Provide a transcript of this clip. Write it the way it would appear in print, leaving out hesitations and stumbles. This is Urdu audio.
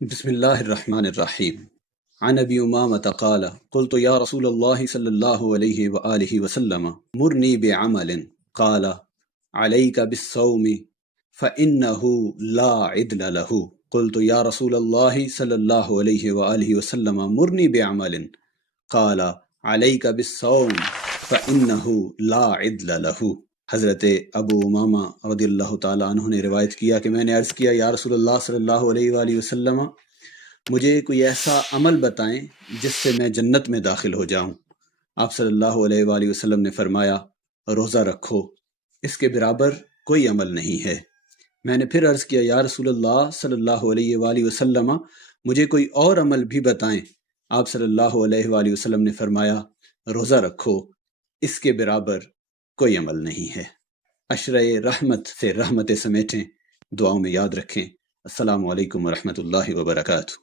بسم اللہ الرحمن الرحیم عن ابی امامۃ قال قلت یا رسول اللہ صلی اللہ علیہ وآلہ وسلم مرنی بعمل قال علیک بالصوم فإنه لا عدل له قلت یا رسول اللہ صلی اللہ علیہ وآلہ وسلم مرنی بعمل قال علیک بالصوم فإنه لا عدل له۔ حضرت ابو امامہ رضی اللہ تعالیٰ عنہ نے روایت کیا کہ میں نے عرض کیا یا رسول اللہ صلی اللہ علیہ وآلہ وسلم مجھے کوئی ایسا عمل بتائیں جس سے میں جنت میں داخل ہو جاؤں۔ آپ صلی اللہ علیہ وآلہ وسلم نے فرمایا روزہ رکھو، اس کے برابر کوئی عمل نہیں ہے۔ میں نے پھر عرض کیا یا رسول اللہ صلی اللہ علیہ وآلہ وسلم مجھے کوئی اور عمل بھی بتائیں۔ آپ صلی اللہ علیہ وآلہ وسلم نے فرمایا روزہ رکھو، اس کے برابر کوئی عمل نہیں ہے۔ عشرہ رحمت سے رحمتیں سمیٹیں، دعاؤں میں یاد رکھیں۔ السلام علیکم ورحمۃ اللہ وبرکاتہ۔